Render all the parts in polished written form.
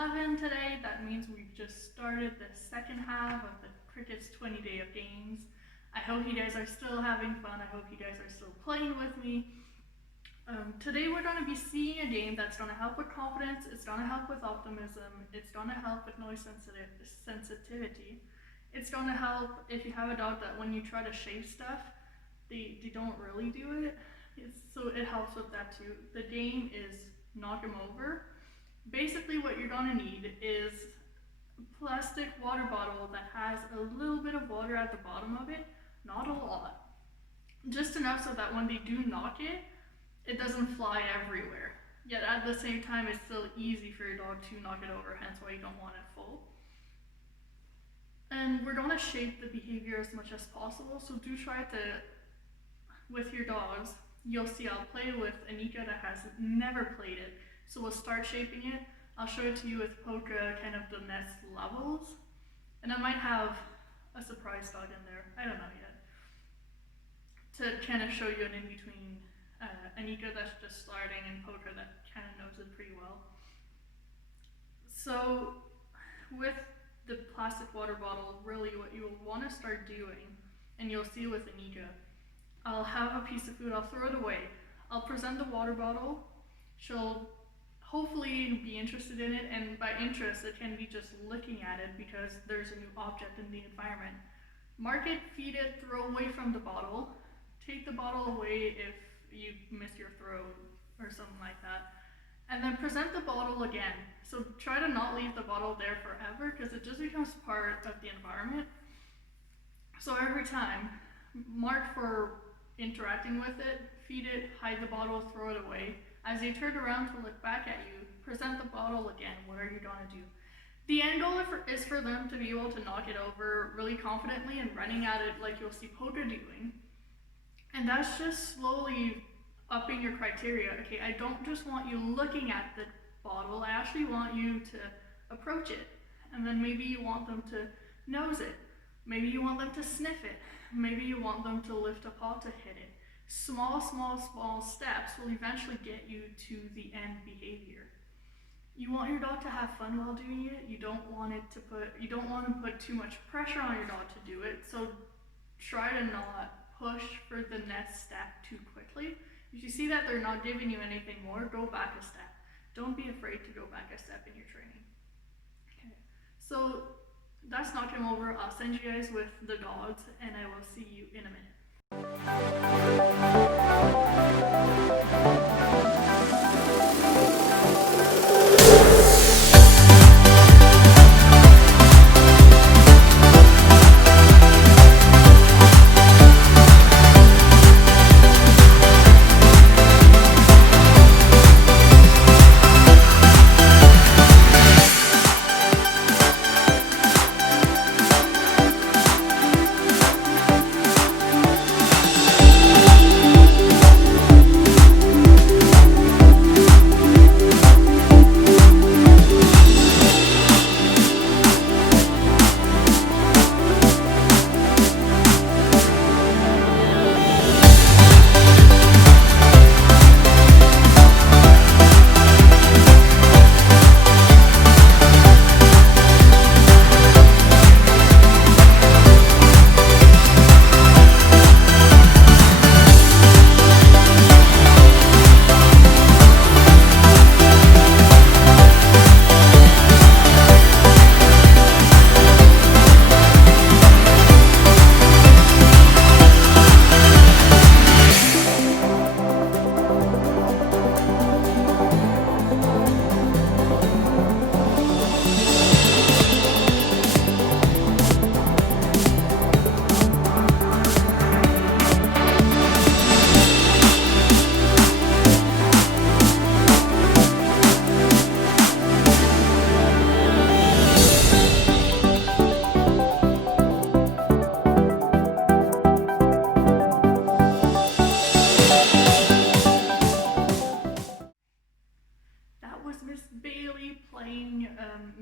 11 today. That means we've just started the second half of the Cricket's 20 Day of Games. I hope you guys are still having fun. I hope you guys are still playing with me. Today we're going to be seeing a game that's going to help with confidence, it's going to help with optimism, it's going to help with noise sensitivity. It's going to help if you have a dog that when you try to shave stuff, they don't really do it. So it helps with that too. The game is Knock 'em Over. Basically what you're going to need is a plastic water bottle that has a little bit of water at the bottom of it, not a lot. Just enough so that when they do knock it, it doesn't fly everywhere. Yet at the same time, it's still easy for your dog to knock it over, hence why you don't want it full. And we're going to shape the behavior as much as possible, so do try to, with your dogs, you'll see I'll play with Anika that has never played it. So we'll start shaping it. I'll show it to you with Polka, kind of the next levels. And I might have a surprise dog in there, I don't know yet, to kind of show you an in-between Anika that's just starting and Polka that kind of knows it pretty well. So with the plastic water bottle, really what you'll want to start doing, and you'll see with Anika, I'll have a piece of food, I'll throw it away. I'll present the water bottle, she'll hopefully be interested in it, and by interest it can be just looking at it because there's a new object in the environment. Mark it, feed it, throw away from the bottle, take the bottle away if you miss your throw or something like that, and then present the bottle again. So try to not leave the bottle there forever because it just becomes part of the environment. So every time, mark for interacting with it, feed it, hide the bottle, throw it away. As you turn around to look back at you, present the bottle again. What are you going to do? The end goal is for them to be able to knock it over really confidently and running at it like you'll see Polka doing. And that's just slowly upping your criteria. Okay, I don't just want you looking at the bottle, I actually want you to approach it. And then maybe you want them to nose it. Maybe you want them to sniff it. Maybe you want them to lift a paw to hit it. Small steps will eventually get you to the end behavior. You want your dog to have fun while doing it. You don't want to put too much pressure on your dog to do it. So try to not push for the next step too quickly. If you see that they're not giving you anything more, go back a step. Don't be afraid to go back a step in your training. Okay. So that's Knock 'em Over. I'll send you guys with the dogs and I will see you in a minute.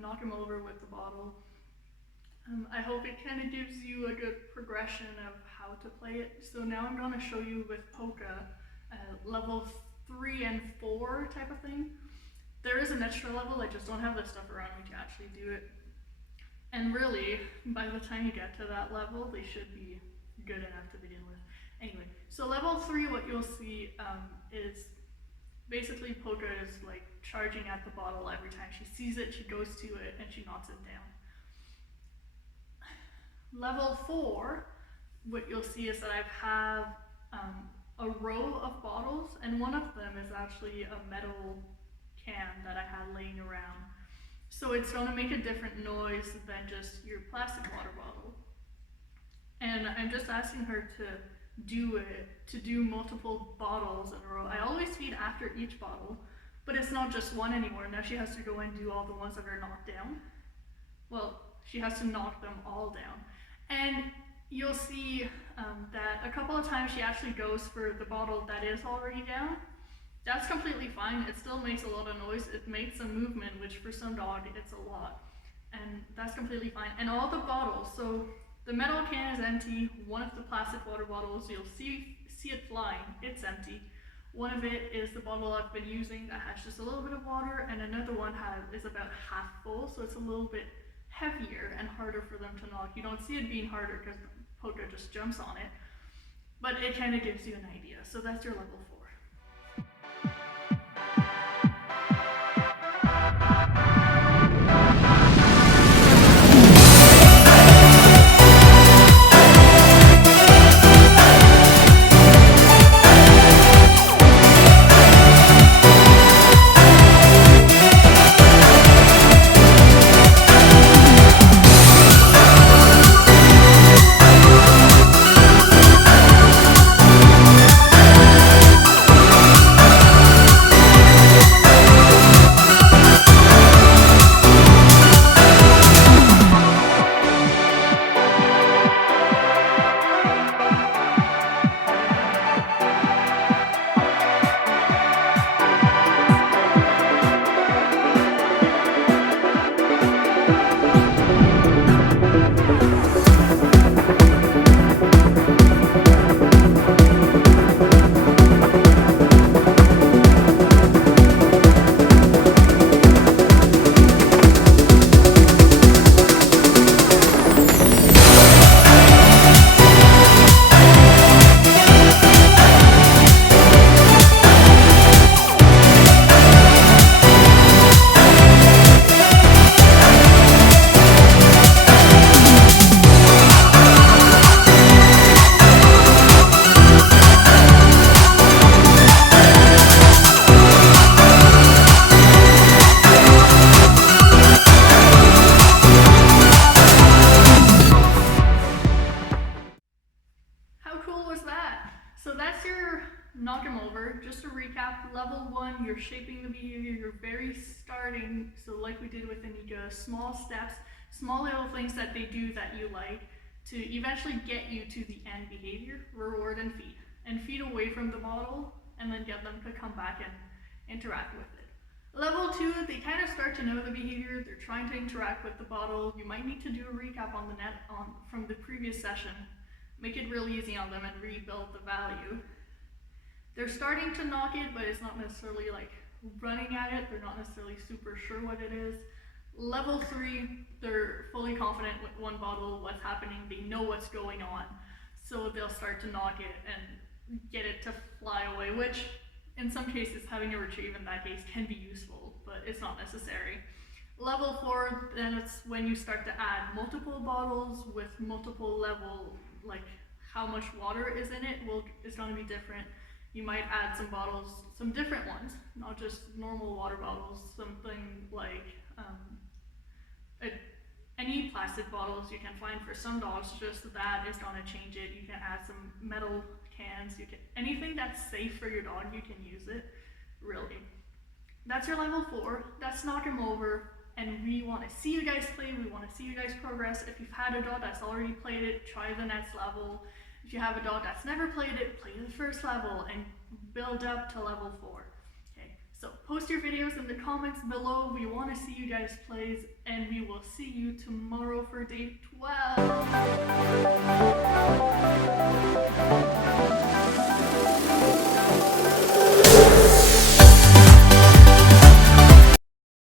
Knock 'em Over with the bottle. I hope it kind of gives you a good progression of how to play it. So now I'm going to show you with Polka level 3 and 4 type of thing. there is an extra level, I just don't have the stuff around me to actually do it. And really, by the time you get to that level, they should be good enough to begin with. Anyway, so level 3, what you'll see is basically Polka is like charging at the bottle every time she sees it, she goes to it, and she knocks it down. Level 4, what you'll see is that I have a row of bottles, and one of them is actually a metal can that I had laying around. So it's going to make a different noise than just your plastic water bottle. And I'm just asking her to do multiple bottles in a row. I always feed after each bottle, but it's not just one anymore. Now she has to go and do all the ones that are knocked down. Well, she has to knock them all down. And you'll see that a couple of times she actually goes for the bottle that is already down. That's completely fine. It still makes a lot of noise. It makes some movement, which for some dog, it's a lot. And that's completely fine. And all the bottles, so the metal can is empty. One of the plastic water bottles, you'll see it flying, it's empty. One of it is the bottle I've been using that has just a little bit of water, and another one is about half full, so it's a little bit heavier and harder for them to knock. You don't see it being harder because Polka just jumps on it, but it kind of gives you an idea. So that's your level 4. So that's your knock them over. Just to recap, level 1, you're shaping the behavior, you're very starting, so like we did with Anika, small steps, small little things that they do that you like to eventually get you to the end behavior, reward and feed. And feed away from the bottle and then get them to come back and interact with it. Level 2, they kind of start to know the behavior, they're trying to interact with the bottle. You might need to do a recap on the net from the previous session. Make it real easy on them and rebuild the value. They're starting to knock it, but it's not necessarily like running at it. They're not necessarily super sure what it is. Level 3, they're fully confident with one bottle, what's happening, they know what's going on. So they'll start to knock it and get it to fly away, which in some cases having a retrieve in that case can be useful, but it's not necessary. Level 4, then it's when you start to add multiple bottles with multiple level, like how much water is in it, it's going to be different. You might add some bottles, some different ones, not just normal water bottles, something like any plastic bottles you can find for some dogs, just that is going to change it. You can add some metal cans, anything that's safe for your dog, you can use it, really. That's your level 4, that's knock 'em over, and we want to see you guys play, we want to see you guys progress. If you've had a dog that's already played it, try the next level. If you have a dog that's never played it, play the first level and build up to level 4. Okay, so post your videos in the comments below. We want to see you guys play, and we will see you tomorrow for day 12.